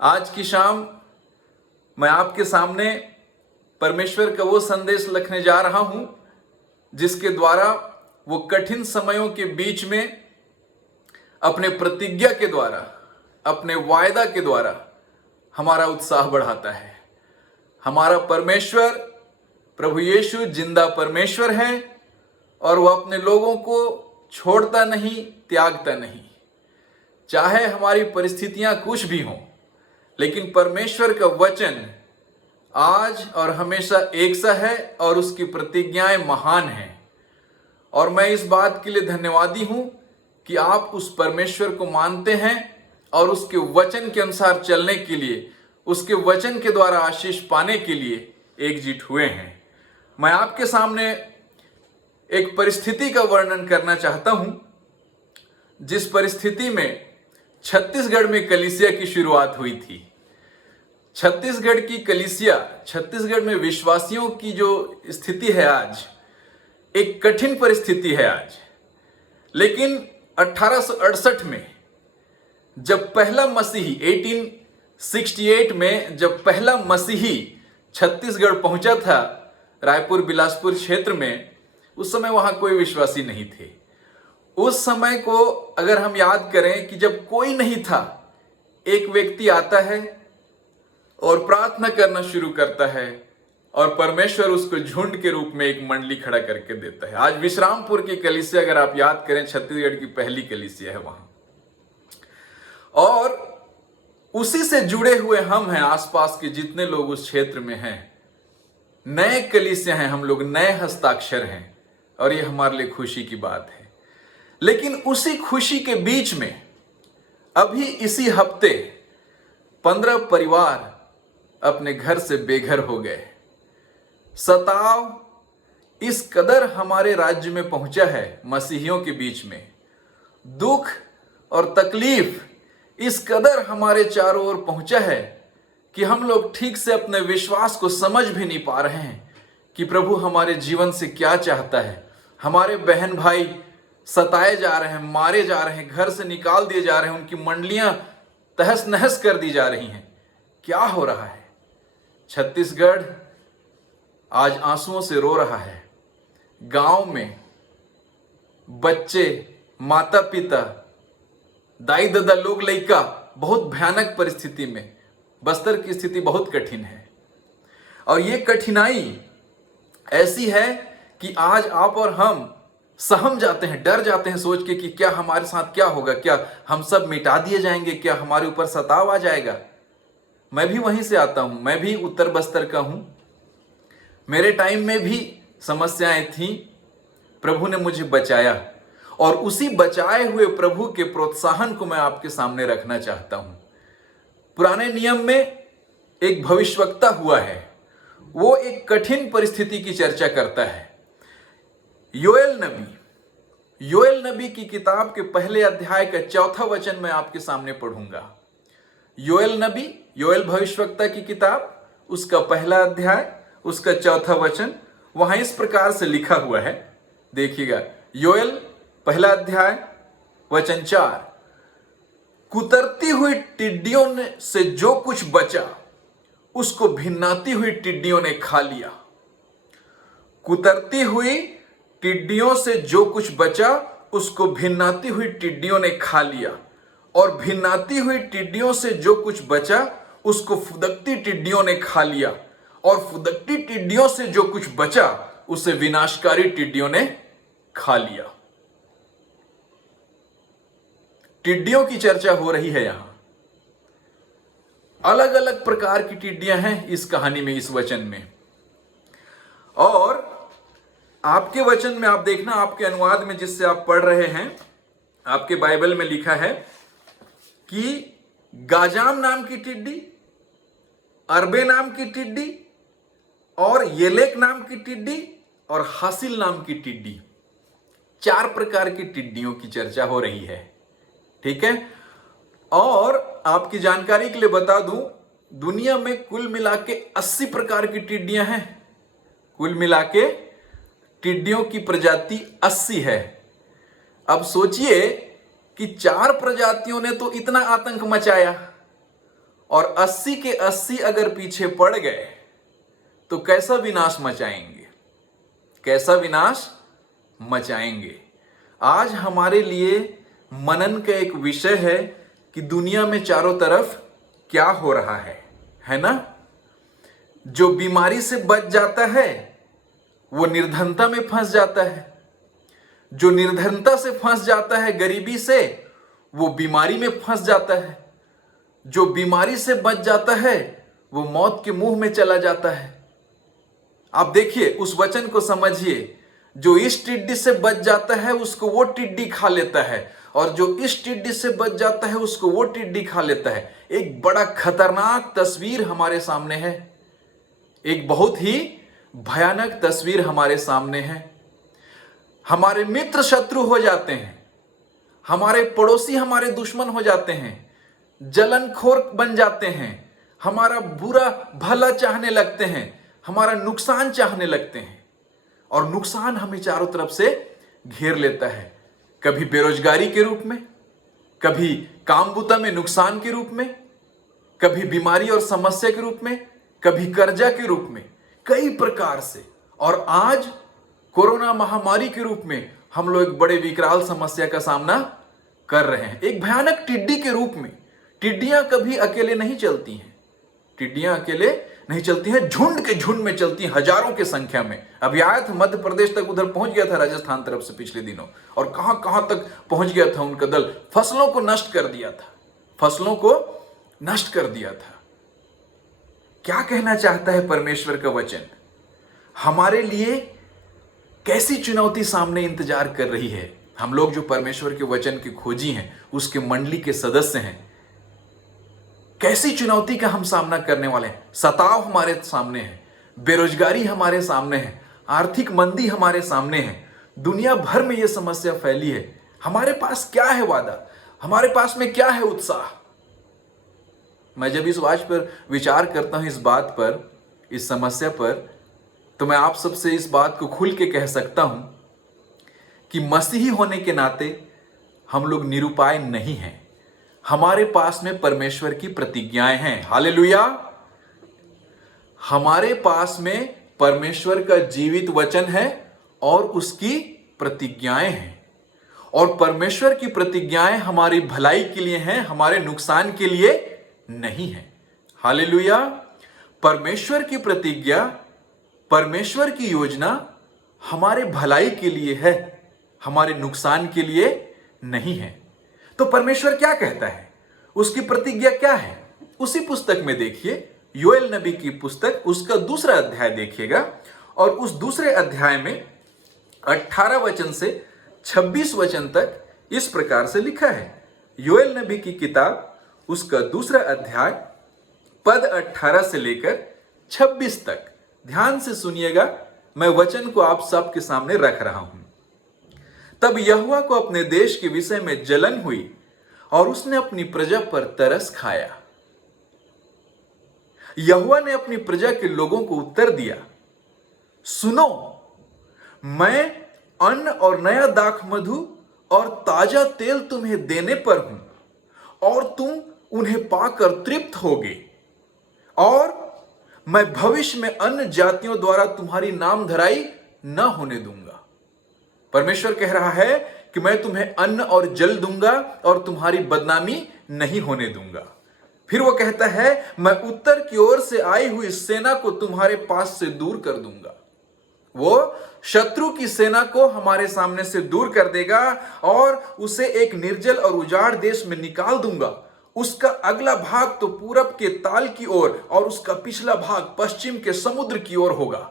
आज की शाम मैं आपके सामने परमेश्वर का वो संदेश रखने जा रहा हूं जिसके द्वारा वो कठिन समयों के बीच में अपने प्रतिज्ञा के द्वारा, अपने वायदा के द्वारा हमारा उत्साह बढ़ाता है। हमारा परमेश्वर प्रभु यीशु जिंदा परमेश्वर है और वह अपने लोगों को छोड़ता नहीं, त्यागता नहीं। चाहे हमारी परिस्थितियां कुछ भी हों, लेकिन परमेश्वर का वचन आज और हमेशा एक सा है और उसकी प्रतिज्ञाएं महान हैं। और मैं इस बात के लिए धन्यवादी हूं कि आप उस परमेश्वर को मानते हैं और उसके वचन के अनुसार चलने के लिए, उसके वचन के द्वारा आशीष पाने के लिए एकजुट हुए हैं। मैं आपके सामने एक परिस्थिति का वर्णन करना चाहता हूं, जिस परिस्थिति में छत्तीसगढ़ में कलीसिया की शुरुआत हुई थी। छत्तीसगढ़ की कलीसिया, छत्तीसगढ़ में विश्वासियों की जो स्थिति है आज, एक कठिन परिस्थिति है आज। लेकिन 1868 में जब पहला मसीही, 1868 में जब पहला मसीही छत्तीसगढ़ पहुंचा था, रायपुर बिलासपुर क्षेत्र में, उस समय वहां कोई विश्वासी नहीं थे। उस समय को अगर हम याद करें कि जब कोई नहीं था, एक व्यक्ति आता है और प्रार्थना करना शुरू करता है और परमेश्वर उसको झुंड के रूप में एक मंडली खड़ा करके देता है। आज विश्रामपुर की कलीसिया अगर आप याद करें, छत्तीसगढ़ की पहली कलीसिया है वहां, और उसी से जुड़े हुए हम हैं। आसपास के जितने लोग उस क्षेत्र में हैं, नए कलीसिया हैं, हम लोग नए हस्ताक्षर हैं और ये हमारे लिए खुशी की बात है। लेकिन उसी खुशी के बीच में अभी इसी हफ्ते 15 परिवार अपने घर से बेघर हो गए। सताव इस कदर हमारे राज्य में पहुंचा है, मसीहियों के बीच में दुख और तकलीफ इस कदर हमारे चारों ओर पहुंचा है कि हम लोग ठीक से अपने विश्वास को समझ भी नहीं पा रहे हैं कि प्रभु हमारे जीवन से क्या चाहता है। हमारे बहन भाई सताए जा रहे हैं, मारे जा रहे हैं, घर से निकाल दिए जा रहे हैं, उनकी मंडलियां तहस नहस कर दी जा रही हैं। क्या हो रहा है? छत्तीसगढ़ आज आंसुओं से रो रहा है। गांव में बच्चे, माता पिता, दाई दादा लोग, लइका बहुत भयानक परिस्थिति में, बस्तर की स्थिति बहुत कठिन है। और ये कठिनाई ऐसी है कि आज आप और हम सहम जाते हैं, डर जाते हैं सोच के कि क्या हमारे साथ क्या होगा, क्या हम सब मिटा दिए जाएंगे, क्या हमारे ऊपर सताव आ जाएगा। मैं भी वहीं से आता हूं, मैं भी उत्तर बस्तर का हूं। मेरे टाइम में भी समस्याएं थी, प्रभु ने मुझे बचाया और उसी बचाए हुए प्रभु के प्रोत्साहन को मैं आपके सामने रखना चाहता हूं। पुराने नियम में एक भविष्यवक्ता हुआ है, वो एक कठिन परिस्थिति की चर्चा करता है। योएल नबी की किताब के पहले अध्याय का 4था वचन मैं आपके सामने पढ़ूंगा। योएल भविष्यवक्ता की किताब, उसका पहला अध्याय, उसका 4था वचन, वहां इस प्रकार से लिखा हुआ है, देखिएगा। योएल पहला अध्याय वचन 4, कुतरती हुई टिड्डियों से जो कुछ बचा उसको भिन्नाती हुई टिड्डियों ने खा लिया। कुतरती हुई टिड्डियों से जो कुछ बचा उसको भिन्नाती हुई टिड्डियों ने खा लिया, और भिन्नाती हुई टिड्डियों से जो कुछ बचा उसको फुदकती टिड्डियों ने खा लिया, और फुदकती टिड्डियों से जो कुछ बचा उसे विनाशकारी टिड्डियों ने खा लिया। टिड्डियों की चर्चा हो रही है यहां। अलग अलग प्रकार की टिड्डियां हैं इस कहानी में, इस वचन में। और आपके वचन में आप देखना, आपके अनुवाद में जिससे आप पढ़ रहे हैं, आपके बाइबल में लिखा है कि गाजाम नाम की टिड्डी, अरबे नाम की टिड्डी, और येलेक नाम की टिड्डी, और हासिल नाम की टिड्डी, 4 प्रकार की टिड्डियों की चर्चा हो रही है। ठीक है। और आपकी जानकारी के लिए बता दूं, दुनिया में कुल मिला के 80 प्रकार की टिड्डियां हैं। कुल मिला के टिड्डियों की प्रजाति 80 है। अब सोचिए कि 4 प्रजातियों ने तो इतना आतंक मचाया, और 80 के 80 अगर पीछे पड़ गए तो कैसा विनाश मचाएंगे, कैसा विनाश मचाएंगे। आज हमारे लिए मनन का एक विषय है कि दुनिया में चारों तरफ क्या हो रहा है ना। जो बीमारी से बच जाता है वो निर्धनता में फंस जाता है, जो निर्धनता से फंस जाता है गरीबी से वो बीमारी में फंस जाता है, जो बीमारी से बच जाता है वो मौत के मुंह में चला जाता है। आप देखिए, उस वचन को समझिए, जो इस टिड्डी से बच जाता है उसको वो टिड्डी खा लेता है, और जो इस टिड्डी से बच जाता है उसको वो टिड्डी खा लेता है। एक बड़ा खतरनाक तस्वीर हमारे सामने है, एक बहुत ही भयानक तस्वीर हमारे सामने है। हमारे मित्र शत्रु हो जाते हैं, हमारे पड़ोसी हमारे दुश्मन हो जाते हैं, जलनखोर बन जाते हैं, हमारा बुरा भला चाहने लगते हैं, हमारा नुकसान चाहने लगते हैं, और नुकसान हमें चारों तरफ से घेर लेता है। कभी बेरोजगारी के रूप में, कभी काम बुता में नुकसान के रूप में, कभी बीमारी और समस्या के रूप में, कभी कर्जा के रूप में, कई प्रकार से। और आज कोरोना महामारी के रूप में हम लोग एक बड़े विकराल समस्या का सामना कर रहे हैं, एक भयानक टिड्डी के रूप में। टिड्डियां कभी अकेले नहीं चलती हैं, टिड्डियां अकेले नहीं चलती हैं, झुंड के झुंड में चलती हैं, हजारों की संख्या में। अभी आया था मध्य प्रदेश तक, उधर पहुंच गया था राजस्थान तरफ से पिछले दिनों, और कहां कहां तक पहुंच गया था उनका दल, फसलों को नष्ट कर दिया था, फसलों को नष्ट कर दिया था। क्या कहना चाहता है परमेश्वर का वचन? हमारे लिए कैसी चुनौती सामने इंतजार कर रही है? हम लोग जो परमेश्वर के वचन के खोजी हैं, उसके मंडली के सदस्य हैं, कैसी चुनौती का हम सामना करने वाले हैं? सताव हमारे सामने है, बेरोजगारी हमारे सामने है, आर्थिक मंदी हमारे सामने है, दुनिया भर में यह समस्या फैली है। हमारे पास क्या है वादा? हमारे पास में क्या है उत्साह? मैं जब इस वाच पर विचार करता हूं, इस बात पर, इस समस्या पर, तो मैं आप सबसे इस बात को खुल के कह सकता हूं कि मसीही होने के नाते हम लोग निरुपाय नहीं हैं। हमारे पास में परमेश्वर की प्रतिज्ञाएं हैं। हालेलुया! हमारे पास में परमेश्वर का जीवित वचन है और उसकी प्रतिज्ञाएं हैं, और परमेश्वर की प्रतिज्ञाएं हमारी भलाई के लिए हैं, हमारे नुकसान के लिए नहीं है। हालेलुया! परमेश्वर की प्रतिज्ञा, परमेश्वर की योजना हमारे भलाई के लिए है, हमारे नुकसान के लिए नहीं है। तो परमेश्वर क्या कहता है, उसकी प्रतिज्ञा क्या है? उसी पुस्तक में देखिए, योएल नबी की पुस्तक, उसका 2 अध्याय देखिएगा, और उस 2 अध्याय में 18 वचन से 26 वचन तक इस प्रकार से लिखा है। योएल नबी की किताब, उसका 2 अध्याय, पद 18 से लेकर 26 तक। ध्यान से सुनिएगा, मैं वचन को आप सबके सामने रख रहा हूं। तब यहोवा को अपने देश के विषय में जलन हुई और उसने अपनी प्रजा पर तरस खाया। यहोवा ने अपनी प्रजा के लोगों को उत्तर दिया, सुनो, मैं अन्न और नया दाख मधु और ताजा तेल तुम्हें देने पर हूं, और तुम उन्हें पाकर तृप्त होगे, और मैं भविष्य में अन्य जातियों द्वारा तुम्हारी नाम धराई न होने दूंगा। परमेश्वर कह रहा है कि मैं तुम्हें अन्न और जल दूंगा और तुम्हारी बदनामी नहीं होने दूंगा। फिर वो कहता है, मैं उत्तर की ओर से आई हुई सेना को तुम्हारे पास से दूर कर दूंगा। वो शत्रु की सेना को हमारे सामने से दूर कर देगा और उसे एक निर्जल और उजाड़ देश में निकाल दूंगा। उसका अगला भाग तो पूरब के ताल की ओर और उसका पिछला भाग पश्चिम के समुद्र की ओर होगा।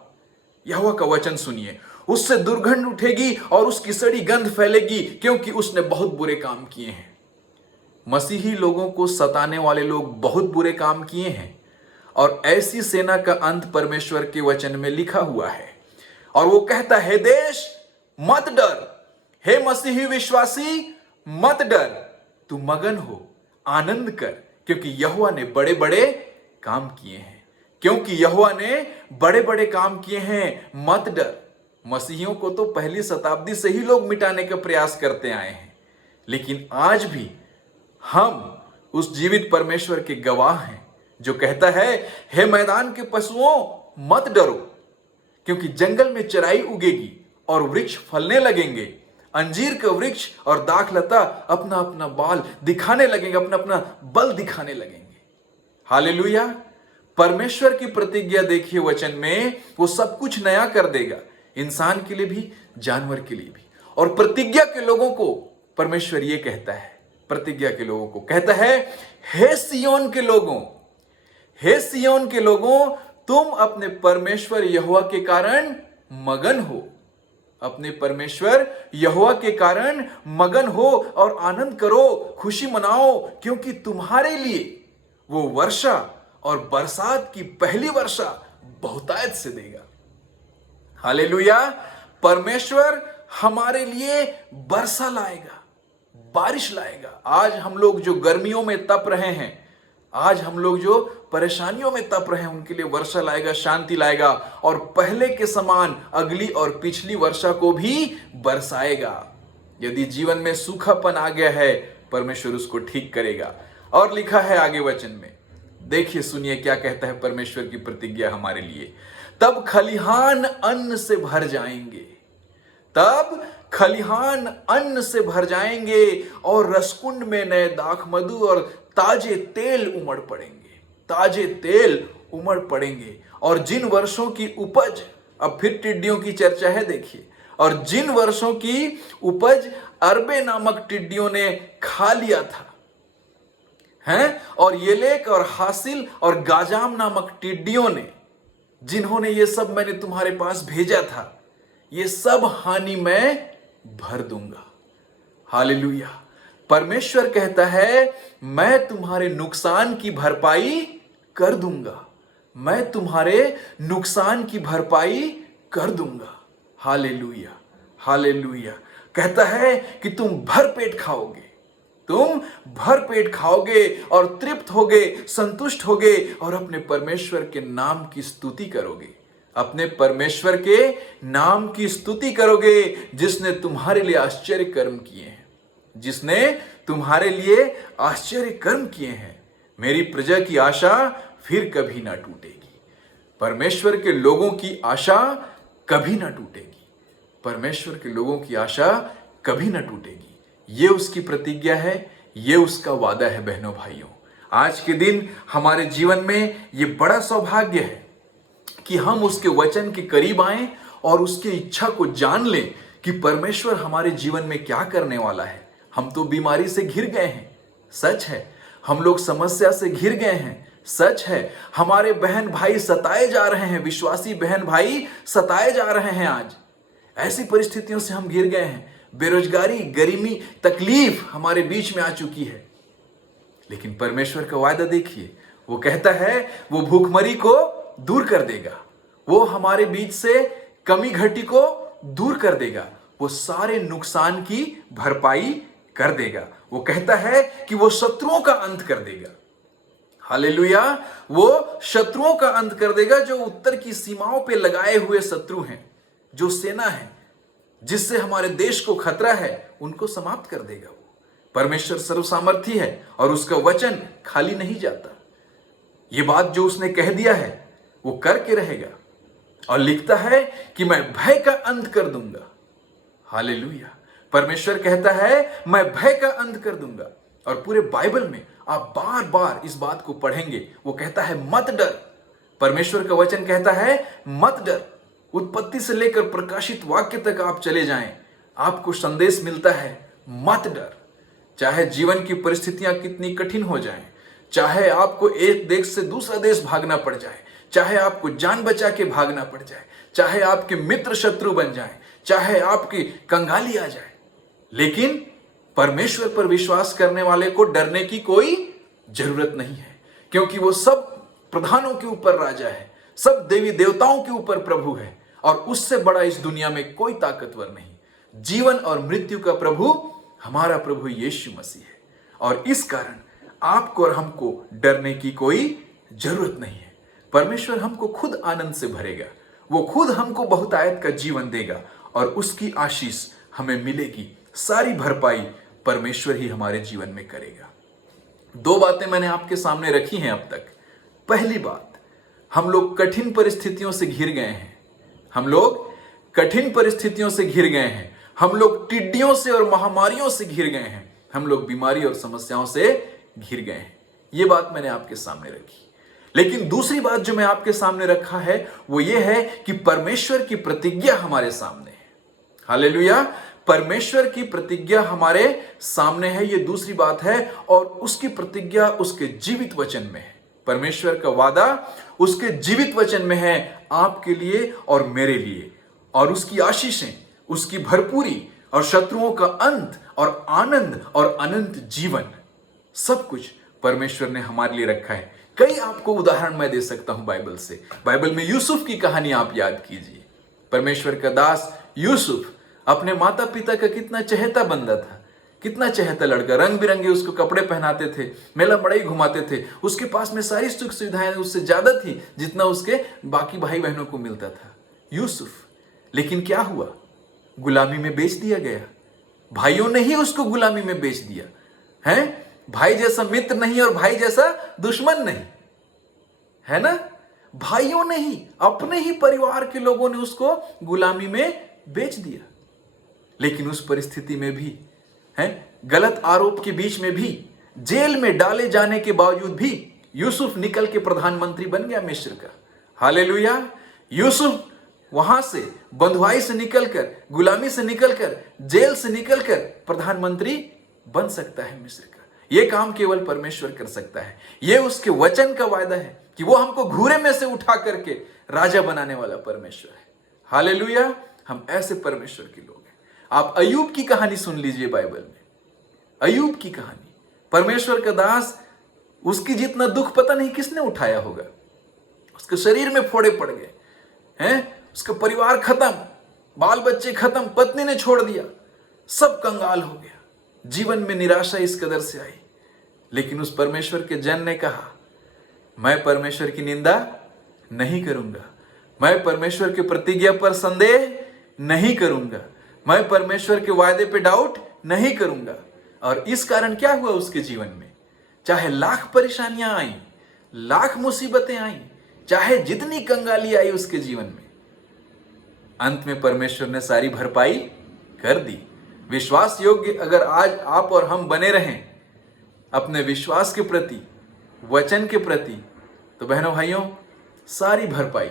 यहोवा का वचन सुनिए, उससे दुर्गंध उठेगी और उसकी सड़ी गंध फैलेगी, क्योंकि उसने बहुत बुरे काम किए हैं। मसीही लोगों को सताने वाले लोग बहुत बुरे काम किए हैं, और ऐसी सेना का अंत परमेश्वर के वचन में लिखा हुआ है। और वो कहता है, देश मत डर, हे मसीही विश्वासी मत डर, तू मगन हो, आनंद कर, क्योंकि यहोवा ने बड़े बड़े काम किए हैं। क्योंकि यहोवा ने बड़े बड़े काम किए हैं, मत डर। मसीहियों को तो पहली शताब्दी से ही लोग मिटाने का प्रयास करते आए हैं, लेकिन आज भी हम उस जीवित परमेश्वर के गवाह हैं जो कहता है, हे मैदान के पशुओं मत डरो, क्योंकि जंगल में चराई उगेगी और वृक्ष फलने लगेंगे। अंजीर का वृक्ष और दाखलता अपना अपना बाल दिखाने लगेंगे, अपना अपना बल दिखाने लगेंगे। हालेलुया। परमेश्वर की प्रतिज्ञा देखिए वचन में, वो सब कुछ नया कर देगा, इंसान के लिए भी, जानवर के लिए भी। और प्रतिज्ञा के लोगों को परमेश्वर ये कहता है, प्रतिज्ञा के लोगों को कहता है, हे सिय्योन के लोगों, हे सिय्योन के लोगों, तुम अपने परमेश्वर यहोवा के कारण मगन हो। अपने परमेश्वर यहोवा के कारण मगन हो और आनंद करो, खुशी मनाओ, क्योंकि तुम्हारे लिए वो वर्षा और बरसात की पहली वर्षा बहुतायत से देगा। हालेलुया। परमेश्वर हमारे लिए वर्षा लाएगा, बारिश लाएगा। आज हम लोग जो गर्मियों में तप रहे हैं, आज हम लोग जो परेशानियों में तप रहे हैं, उनके लिए वर्षा लाएगा, शांति लाएगा, और पहले के समान अगली और पिछली वर्षा को भी बरसाएगा। यदि जीवन में सूखापन आ गया है, परमेश्वर उसको ठीक करेगा। और लिखा है आगे वचन में, देखिए सुनिए क्या कहता है परमेश्वर की प्रतिज्ञा हमारे लिए। तब खलिहान अन्न से भर जाएंगे, तब खलिहान अन्न से भर जाएंगे, और रसकुंड में नए दाख मधु और ताजे तेल उमड़ पड़ेंगे, ताजे तेल उमड़ पड़ेंगे। और जिन वर्षों की उपज, अब फिर टिड्डियों की चर्चा है देखिए, और जिन वर्षों की उपज अरबे नामक टिड्डियों ने खा लिया था, हैं, और येलेक और हासिल और गाजाम नामक टिड्डियों ने, जिन्होंने ये सब मैंने तुम्हारे पास भेजा था, ये सब हानि मैं भर दूंगा। हालेलुया। परमेश्वर कहता है, मैं तुम्हारे नुकसान की भरपाई कर दूंगा, मैं तुम्हारे नुकसान की भरपाई कर दूंगा। Hallelujah, hallelujah. कहता है कि तुम भर पेट खाओगे, तुम भर पेट खाओगे और तृप्त होगे, संतुष्ट होगे, और अपने परमेश्वर के नाम की स्तुति करोगे, अपने परमेश्वर के नाम की स्तुति करोगे, जिसने तुम्हारे लिए आश्चर्य कर्म किए हैं, जिसने तुम्हारे लिए आश्चर्य कर्म किए हैं। मेरी प्रजा की आशा फिर कभी ना टूटेगी। परमेश्वर के लोगों की आशा कभी ना टूटेगी, परमेश्वर के लोगों की आशा कभी ना टूटेगी। ये उसकी प्रतिज्ञा है, ये उसका वादा है। बहनों भाइयों, आज के दिन हमारे जीवन में ये बड़ा सौभाग्य है कि हम उसके वचन के करीब आएं और उसकी इच्छा को जान लें कि परमेश्वर हमारे जीवन में क्या करने वाला है। हम तो बीमारी से घिर गए हैं, सच है। हम लोग समस्या से घिर गए हैं, सच है। हमारे बहन भाई सताए जा रहे हैं, विश्वासी बहन भाई सताए जा रहे हैं। आज ऐसी परिस्थितियों से हम घिर गए हैं। बेरोजगारी, गरीबी, तकलीफ हमारे बीच में आ चुकी है। लेकिन परमेश्वर का वायदा देखिए, वो कहता है वो भूखमरी को दूर कर देगा, वो हमारे बीच से कमी घटी को दूर कर देगा, वो सारे नुकसान की भरपाई कर देगा। वो कहता है कि वो शत्रुओं का अंत कर देगा। हालेलुया। वो शत्रुओं का अंत कर देगा, जो उत्तर की सीमाओं पे लगाए हुए शत्रु हैं, जो सेना है जिससे हमारे देश को खतरा है, उनको समाप्त कर देगा। वो परमेश्वर सर्वसामर्थी है और उसका वचन खाली नहीं जाता। ये बात जो उसने कह दिया है वो करके रहेगा। और लिखता है कि मैं भय का अंत कर दूंगा। हालेलुया। परमेश्वर कहता है मैं भय का अंत कर दूंगा। और पूरे बाइबल में आप बार बार इस बात को पढ़ेंगे, वो कहता है मत डर। परमेश्वर का वचन कहता है मत डर। उत्पत्ति से लेकर प्रकाशित वाक्य तक आप चले जाएं, आपको संदेश मिलता है मत डर। चाहे जीवन की परिस्थितियां कितनी कठिन हो जाएं, चाहे आपको एक देश से दूसरा देश भागना पड़ जाए, चाहे आपको जान बचा के भागना पड़ जाए, चाहे आपके मित्र शत्रु बन जाएं, चाहे आपकी कंगाली आ जाए, लेकिन परमेश्वर पर विश्वास करने वाले को डरने की कोई जरूरत नहीं है, क्योंकि वो सब प्रधानों के ऊपर राजा है, सब देवी देवताओं के ऊपर प्रभु है, और उससे बड़ा इस दुनिया में कोई ताकतवर नहीं। जीवन और मृत्यु का प्रभु हमारा प्रभु यीशु मसीह है, और इस कारण आपको और हमको डरने की कोई जरूरत नहीं है। परमेश्वर हमको खुद आनंद से भरेगा, वो खुद हमको बहुतायत का जीवन देगा, और उसकी आशीष हमें मिलेगी। सारी भरपाई परमेश्वर ही हमारे जीवन में करेगा। दो बातें मैंने आपके सामने रखी हैं अब तक। पहली बात, हम लोग कठिन परिस्थितियों से घिर गए हैं। हम लोग कठिन परिस्थितियों से घिर गए हैं। हम लोग टिड्डियों से और महामारियों से घिर गए हैं। हम लोग बीमारी और समस्याओं से घिर गए हैं। ये बात मैंने आपके सामने रखी। लेकिन दूसरी बात जो मैं आपके सामने रखा है वो ये है कि परमेश्वर की प्रतिज्ञा हमारे सामने है। हालेलुया, परमेश्वर की प्रतिज्ञा हमारे सामने है, ये दूसरी बात है। और उसकी प्रतिज्ञा उसके जीवित वचन में है। परमेश्वर का वादा उसके जीवित वचन में है, आपके लिए और मेरे लिए। और उसकी आशीषें, उसकी भरपूरी और शत्रुओं का अंत और आनंद और अनंत जीवन, सब कुछ परमेश्वर ने हमारे लिए रखा है। कई आपको उदाहरण मैं दे सकता हूं बाइबल से। बाइबल में यूसुफ की कहानी आप याद कीजिए। परमेश्वर का दास यूसुफ अपने माता पिता का कितना चहेता बंदा था, कितना चहेता लड़का। रंग बिरंगे उसको कपड़े पहनाते थे, मेला मड़ई घुमाते थे। उसके पास में सारी सुख सुविधाएं उससे ज्यादा थी जितना उसके बाकी भाई बहनों को मिलता था, यूसुफ। लेकिन क्या हुआ? गुलामी में बेच दिया गया। भाइयों ने ही उसको गुलामी में बेच दिया है। भाई जैसा मित्र नहीं और भाई जैसा दुश्मन नहीं, है ना? भाइयों ने ही, अपने ही परिवार के लोगों ने उसको गुलामी में बेच दिया। लेकिन उस परिस्थिति में भी, है, गलत आरोप के बीच में भी, जेल में डाले जाने के बावजूद भी यूसुफ निकल के प्रधानमंत्री बन गया मिस्र का। हालेलुया। यूसुफ वहां से बंधुआई से निकलकर, गुलामी से निकलकर, जेल से निकलकर प्रधानमंत्री बन सकता है मिस्र का। यह काम केवल परमेश्वर कर सकता है। यह उसके वचन का वायदा है कि वो हमको घूरे में से उठा करके राजा बनाने वाला परमेश्वर है। हालेलुया। हम ऐसे परमेश्वर के लोग हैं। आप अय्यूब की कहानी सुन लीजिए बाइबल में। अय्यूब की कहानी, परमेश्वर का दास, उसकी जितना दुख पता नहीं किसने उठाया होगा। उसके शरीर में फोड़े पड़ गए हैं, उसका परिवार खत्म, बाल बच्चे खत्म, पत्नी ने छोड़ दिया, सब कंगाल हो गया। जीवन में निराशा इस कदर से आई। लेकिन उस परमेश्वर के जन ने कहा, मैं परमेश्वर की निंदा नहीं करूंगा, मैं परमेश्वर के प्रतिज्ञा पर संदेह नहीं करूंगा, मैं परमेश्वर के वायदे पे डाउट नहीं करूंगा। और इस कारण क्या हुआ उसके जीवन में? चाहे लाख परेशानियां आई, लाख मुसीबतें आई, चाहे जितनी कंगाली आई उसके जीवन में, अंत में परमेश्वर ने सारी भरपाई कर दी। विश्वास योग्य अगर आज आप और हम बने रहें अपने विश्वास के प्रति, वचन के प्रति, तो बहनों भाइयों, सारी भरपाई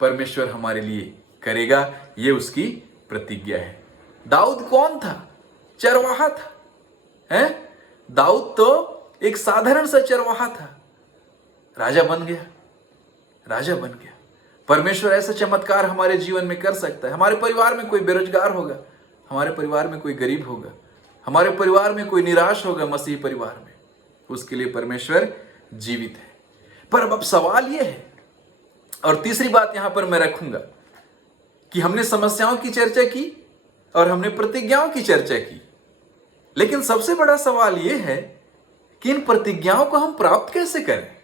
परमेश्वर हमारे लिए करेगा। ये उसकी प्रतिज्ञा है। दाऊद कौन था? चरवाहा था, हैं? दाऊद तो एक साधारण सा चरवाहा था, राजा बन गया, राजा बन गया। परमेश्वर ऐसा चमत्कार हमारे जीवन में कर सकता है। हमारे परिवार में कोई बेरोजगार होगा, हमारे परिवार में कोई गरीब होगा, हमारे परिवार में कोई निराश होगा, मसीह परिवार में, उसके लिए परमेश्वर जीवित है। पर अब सवाल यह है, और तीसरी बात यहां पर मैं रखूंगा कि हमने समस्याओं की चर्चा की और हमने प्रतिज्ञाओं की चर्चा की, लेकिन सबसे बड़ा सवाल यह है कि इन प्रतिज्ञाओं को हम प्राप्त कैसे करें,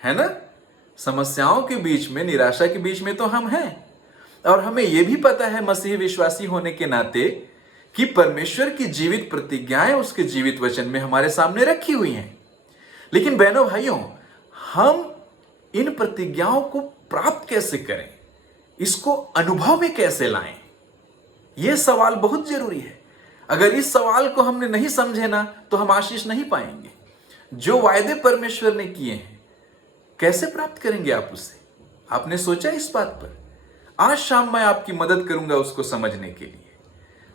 है ना? समस्याओं के बीच में, निराशा के बीच में तो हम हैं, और हमें यह भी पता है मसीही विश्वासी होने के नाते कि परमेश्वर की जीवित प्रतिज्ञाएं उसके जीवित वचन में हमारे सामने रखी हुई हैं। लेकिन बहनों भाइयों, हम इन प्रतिज्ञाओं को प्राप्त कैसे करें, इसको अनुभव में कैसे लाएं, यह सवाल बहुत जरूरी है। अगर इस सवाल को हमने नहीं समझे ना, तो हम आशीष नहीं पाएंगे। जो वायदे परमेश्वर ने किए हैं, कैसे प्राप्त करेंगे आप उसे? आपने सोचा इस बात पर? आज शाम मैं आपकी मदद करूंगा उसको समझने के लिए।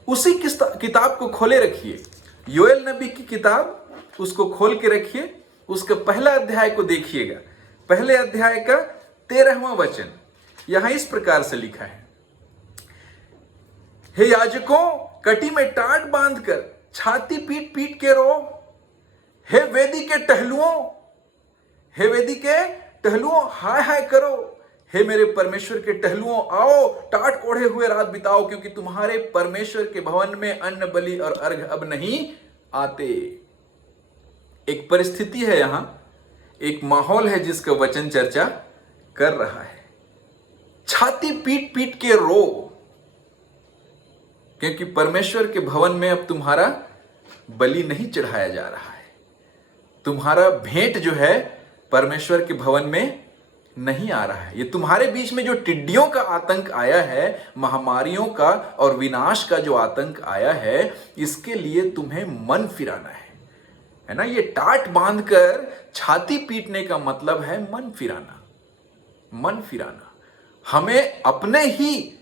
उसी किताब को खोले रखिए, योएल नबी की किताब, उसको खोल के रखिए, उसका पहला अध्याय को देखिएगा। पहले अध्याय का 13वां वचन यहां इस प्रकार से लिखा है, हे याजकों, कटी में टाट बांधकर छाती पीट पीट के रो। हे वेदी के टहलुओं, हे वेदी के टहलुओं, हाय हाय करो। हे मेरे परमेश्वर के टहलुओं, आओ टाट ओढ़े हुए रात बिताओ, क्योंकि तुम्हारे परमेश्वर के भवन में अन्न बलि और अर्घ अब नहीं आते। एक परिस्थिति है यहां, एक माहौल है जिसका वचन चर्चा कर रहा है। छाती पीट पीट के रो, क्योंकि परमेश्वर के भवन में अब तुम्हारा बलि नहीं चढ़ाया जा रहा है। तुम्हारा भेंट जो है परमेश्वर के भवन में नहीं आ रहा है। ये तुम्हारे बीच में जो टिड्डियों का आतंक आया है, महामारियों का और विनाश का जो आतंक आया है, इसके लिए तुम्हें मन फिराना है ना। ये टाट बांधकर छाती पीटने का मतलब है मन फिराना। मन फिराना, हमें अपने ही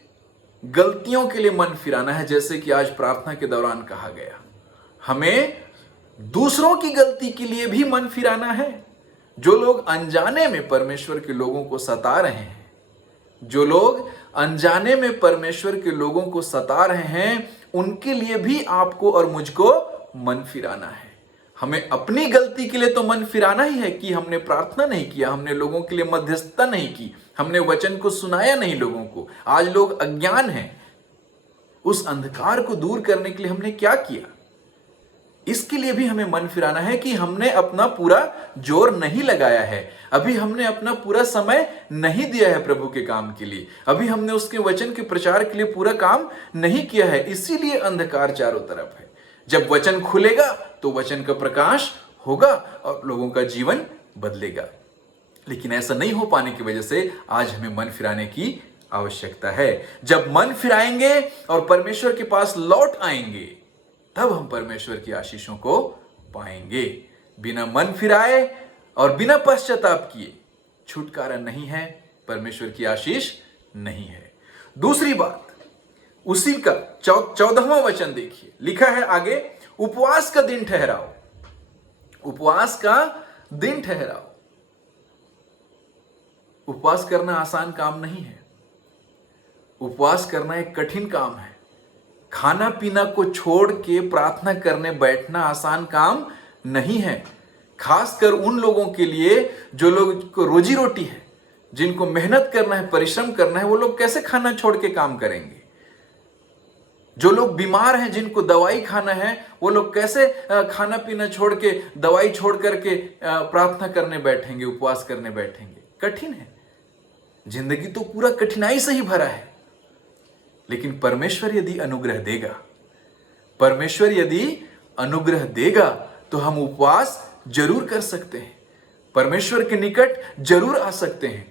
गलतियों के लिए मन फिराना है, जैसे कि आज प्रार्थना के दौरान कहा गया। हमें दूसरों की गलती के लिए भी मन फिराना है। जो लोग अनजाने में परमेश्वर के लोगों को सता रहे हैं, जो लोग अनजाने में परमेश्वर के लोगों को सता रहे हैं, उनके लिए भी आपको और मुझको मन फिराना है। हमें अपनी गलती के लिए तो मन फिराना ही है कि हमने प्रार्थना नहीं किया, हमने लोगों के लिए मध्यस्थता नहीं की, हमने वचन को सुनाया नहीं लोगों को। आज लोग अज्ञान हैं, उस अंधकार को दूर करने के लिए हमने क्या किया, इसके लिए भी हमें मन फिराना है कि हमने अपना पूरा जोर नहीं लगाया है, अभी हमने अपना पूरा समय नहीं दिया है प्रभु के काम के लिए, अभी हमने उसके वचन के प्रचार के लिए पूरा काम नहीं किया है, इसीलिए अंधकार चारों तरफ है। जब वचन खुलेगा तो वचन का प्रकाश होगा और लोगों का जीवन बदलेगा। लेकिन ऐसा नहीं हो पाने की वजह से आज हमें मन फिराने की आवश्यकता है। जब मन फिराएंगे और परमेश्वर के पास लौट आएंगे, तब हम परमेश्वर की आशीषों को पाएंगे। बिना मन फिराए और बिना पश्चाताप किए छुटकारा नहीं है, परमेश्वर की आशीष नहीं है। दूसरी बात, उसी का 14वां वचन देखिए, लिखा है आगे, उपवास का दिन ठहराओ। उपवास का दिन ठहराओ। उपवास करना आसान काम नहीं है। उपवास करना एक कठिन काम है। खाना पीना को छोड़ के प्रार्थना करने बैठना आसान काम नहीं है, खासकर उन लोगों के लिए जो लोग को रोजी रोटी है, जिनको मेहनत करना है, परिश्रम करना है। वो लोग कैसे खाना छोड़ के काम करेंगे? जो लोग बीमार हैं, जिनको दवाई खाना है, वो लोग कैसे खाना पीना छोड़ के, दवाई छोड़ करके प्रार्थना करने बैठेंगे, उपवास करने बैठेंगे? कठिन है। जिंदगी तो पूरा कठिनाई से ही भरा है। लेकिन परमेश्वर यदि अनुग्रह देगा, परमेश्वर यदि अनुग्रह देगा, तो हम उपवास जरूर कर सकते हैं, परमेश्वर के निकट जरूर आ सकते हैं,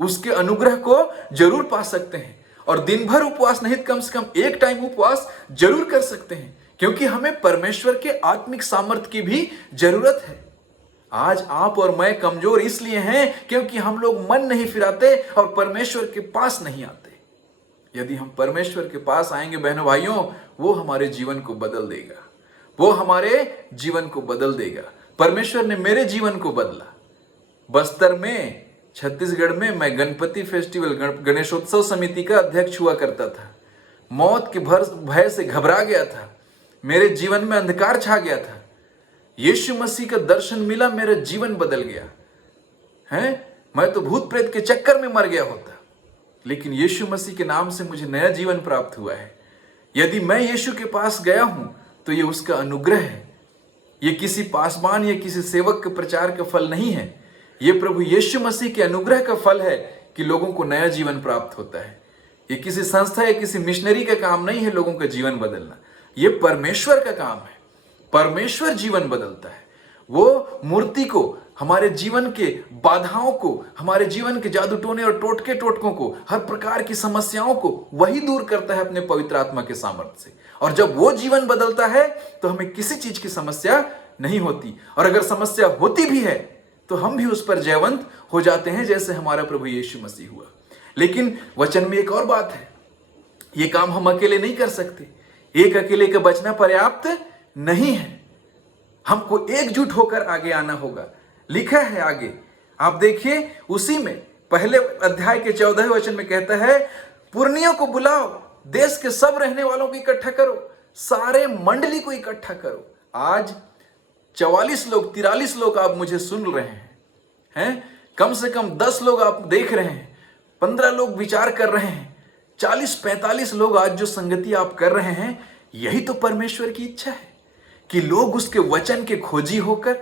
उसके अनुग्रह को जरूर पा सकते हैं। और दिन भर उपवास नहीं, कम से कम एक टाइम उपवास जरूर कर सकते हैं, क्योंकि हमें परमेश्वर के आत्मिक सामर्थ्य की भी जरूरत है। आज आप और मैं कमजोर इसलिए हैं क्योंकि हम लोग मन नहीं फिराते और परमेश्वर के पास नहीं आते। यदि हम परमेश्वर के पास आएंगे बहनों भाइयों, वो हमारे जीवन को बदल देगा, वो हमारे जीवन को बदल देगा। परमेश्वर ने मेरे जीवन को बदला। बस्तर में, छत्तीसगढ़ में मैं गणपति फेस्टिवल, गणेशोत्सव समिति का अध्यक्ष हुआ करता था। मौत के भय से घबरा गया था, मेरे जीवन में अंधकार छा गया था। यीशु मसीह का दर्शन मिला, मेरा जीवन बदल गया है। मैं तो भूत प्रेत के चक्कर में मर गया होता, लेकिन यीशु मसीह के नाम से मुझे नया जीवन प्राप्त हुआ है। यदि मैं यीशु के पास गया हूं तो ये उसका अनुग्रह है। ये किसी पासवान या किसी सेवक के प्रचार का फल नहीं है, ये प्रभु यीशु मसीह के अनुग्रह का फल है कि लोगों को नया जीवन प्राप्त होता है। ये किसी संस्था या किसी मिशनरी का काम नहीं है लोगों का जीवन बदलना, ये परमेश्वर का काम है। परमेश्वर जीवन बदलता है। वो मूर्ति को, हमारे जीवन के बाधाओं को, हमारे जीवन के जादू टोने और टोटकों को, हर प्रकार की समस्याओं को वही दूर करता है अपने पवित्र आत्मा के सामर्थ्य से। और जब वो जीवन बदलता है तो हमें किसी चीज की समस्या नहीं होती, और अगर समस्या होती भी है तो हम भी उस पर जयवंत हो जाते हैं, जैसे हमारा प्रभु यीशु मसीह हुआ। लेकिन वचन में एक और बात है, ये काम हम अकेले नहीं कर सकते। एक अकेले का बचना पर्याप्त नहीं है, हमको एकजुट होकर आगे आना होगा। लिखा है आगे, आप देखिए उसी में पहले अध्याय के 14वें वचन में कहता है, पुरनियों को बुलाओ, देश के सब रहने वालों को इकट्ठा करो, सारे मंडली को इकट्ठा करो। आज 44 लोग, 43 लोग आप मुझे सुन रहे हैं, कम से कम 10 लोग आप देख रहे हैं, 15 लोग विचार कर रहे हैं, 40-45 लोग आज जो संगति आप कर रहे हैं, यही तो परमेश्वर की इच्छा है कि लोग उसके वचन के खोजी होकर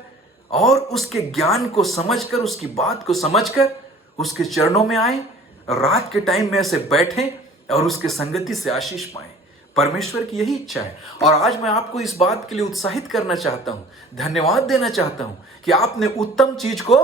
और उसके ज्ञान को समझकर, उसकी बात को समझकर उसके चरणों में आए, रात के टाइम में ऐसे बैठें और उसके संगति से आशीष पाएं। परमेश्वर की यही इच्छा है। और आज मैं आपको इस बात के लिए उत्साहित करना चाहता हूं, धन्यवाद देना चाहता हूं कि आपने उत्तम चीज को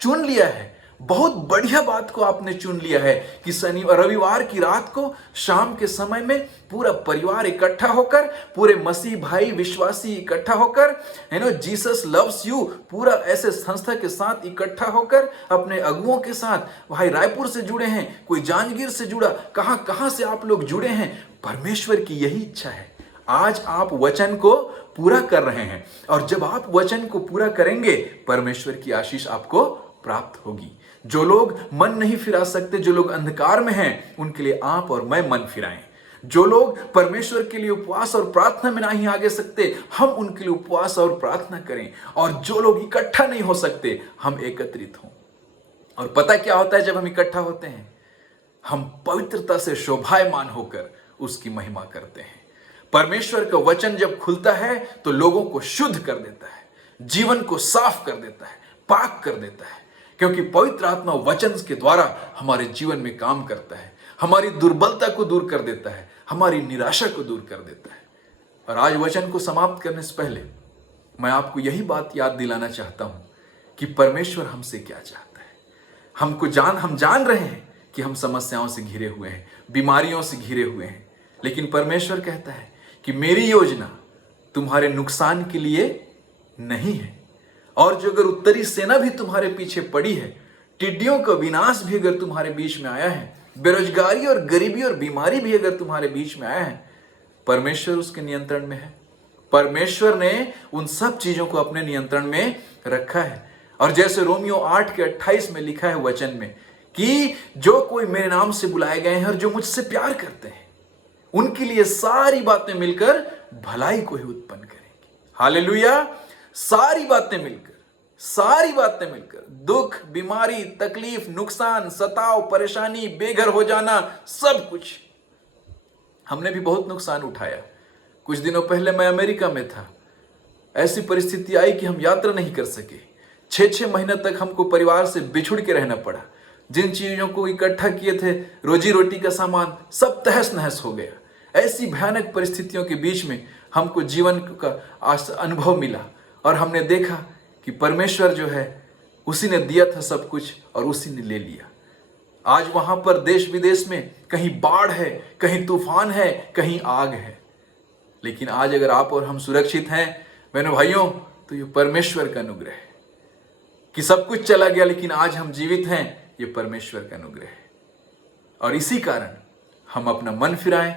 चुन लिया है, बहुत बढ़िया बात को आपने चुन लिया है कि रविवार की रात को शाम के समय में पूरा परिवार इकट्ठा होकर, पूरे मसीह भाई विश्वासी इकट्ठा होकर, जीसस लव्स यू पूरा ऐसे संस्था के साथ इकट्ठा होकर, अपने अगुओं के साथ, भाई रायपुर से जुड़े हैं, कोई जांजगीर से जुड़ा, कहां कहां से आप लोग जुड़े हैं। परमेश्वर की यही इच्छा है, आज आप वचन को पूरा कर रहे हैं, और जब आप वचन को पूरा करेंगे परमेश्वर की आशीष आपको प्राप्त होगी। जो लोग मन नहीं फिरा सकते, जो लोग अंधकार में हैं, उनके लिए आप और मैं मन फिराएं। जो लोग परमेश्वर के लिए उपवास और प्रार्थना में नहीं आगे सकते, हम उनके लिए उपवास और प्रार्थना करें। और जो लोग इकट्ठा नहीं हो सकते, हम एकत्रित हों। और पता क्या होता है जब हम इकट्ठा होते हैं? हम पवित्रता से शोभायमान होकर उसकी महिमा करते हैं। परमेश्वर का वचन जब खुलता है तो लोगों को शुद्ध कर देता है, जीवन को साफ कर देता है, पाक कर देता है, क्योंकि पवित्र आत्मा वचन के द्वारा हमारे जीवन में काम करता है, हमारी दुर्बलता को दूर कर देता है, हमारी निराशा को दूर कर देता है। और आज वचन को समाप्त करने से पहले मैं आपको यही बात याद दिलाना चाहता हूं कि परमेश्वर हमसे क्या चाहता है। हम जान रहे हैं कि हम समस्याओं से घिरे हुए हैं, बीमारियों से घिरे हुए हैं, लेकिन परमेश्वर कहता है कि मेरी योजना तुम्हारे नुकसान के लिए नहीं है। और जो अगर उत्तरी सेना भी तुम्हारे पीछे पड़ी है, टिड्डियों का विनाश भी अगर तुम्हारे बीच में आया है, बेरोजगारी और गरीबी और बीमारी भी अगर तुम्हारे बीच में आया है, परमेश्वर उसके नियंत्रण में है। परमेश्वर ने उन सब चीजों को अपने नियंत्रण में रखा है। और जैसे रोमियो 8:28 में लिखा है वचन में कि जो कोई मेरे नाम से बुलाए गए हैं और जो मुझसे प्यार करते हैं, उनके लिए सारी बातें मिलकर भलाई को ही उत्पन्न करेंगी। हालेलुया। सारी बातें मिलकर दुख, बीमारी, तकलीफ, नुकसान, सताव, परेशानी, बेघर हो जाना, सब कुछ। हमने भी बहुत नुकसान उठाया। कुछ दिनों पहले मैं अमेरिका में था, ऐसी परिस्थिति आई कि हम यात्रा नहीं कर सके। 6-6 महीने तक हमको परिवार से बिछुड़ के रहना पड़ा। जिन चीजों को इकट्ठा किए थे, रोजी रोटी का सामान, सब तहस नहस हो गया। ऐसी भयानक परिस्थितियों के बीच में हमको जीवन का अनुभव मिला, और हमने देखा कि परमेश्वर जो है उसी ने दिया था सब कुछ और उसी ने ले लिया। आज वहां पर देश विदेश में कहीं बाढ़ है, कहीं तूफान है, कहीं आग है, लेकिन आज अगर आप और हम सुरक्षित हैं बहनों भाइयों, तो ये परमेश्वर का अनुग्रह है। कि सब कुछ चला गया लेकिन आज हम जीवित हैं, ये परमेश्वर का अनुग्रह है। और इसी कारण हम अपना मन फिराएं,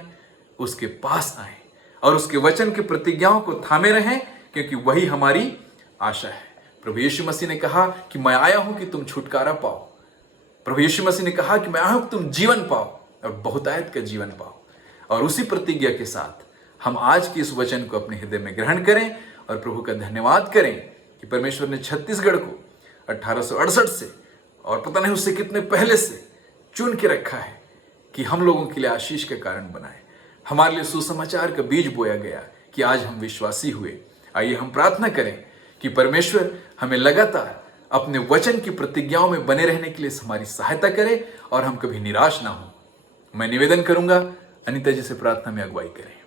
उसके पास आएं और उसके वचन की प्रतिज्ञाओं को थामे रहें, क्योंकि वही हमारी आशा है। प्रभु यीशु मसीह ने कहा कि मैं आया हूं कि तुम छुटकारा पाओ। प्रभु यीशु मसीह ने कहा कि मैं आया हूं कि तुम जीवन पाओ और बहुतायत का जीवन पाओ। और उसी प्रतिज्ञा के साथ हम आज के इस वचन को अपने हृदय में ग्रहण करें और प्रभु का धन्यवाद करें कि परमेश्वर ने छत्तीसगढ़ को 1868 से और पता नहीं उससे कितने पहले से चुन के रखा है कि हम लोगों के लिए आशीष के कारण बनाए। हमारे लिए सुसमाचार का बीज बोया गया कि आज हम विश्वासी हुए। आइए हम प्रार्थना करें कि परमेश्वर हमें लगातार अपने वचन की प्रतिज्ञाओं में बने रहने के लिए हमारी सहायता करे और हम कभी निराश ना हो। मैं निवेदन करूंगा अनीता जी से प्रार्थना में अगुवाई करें।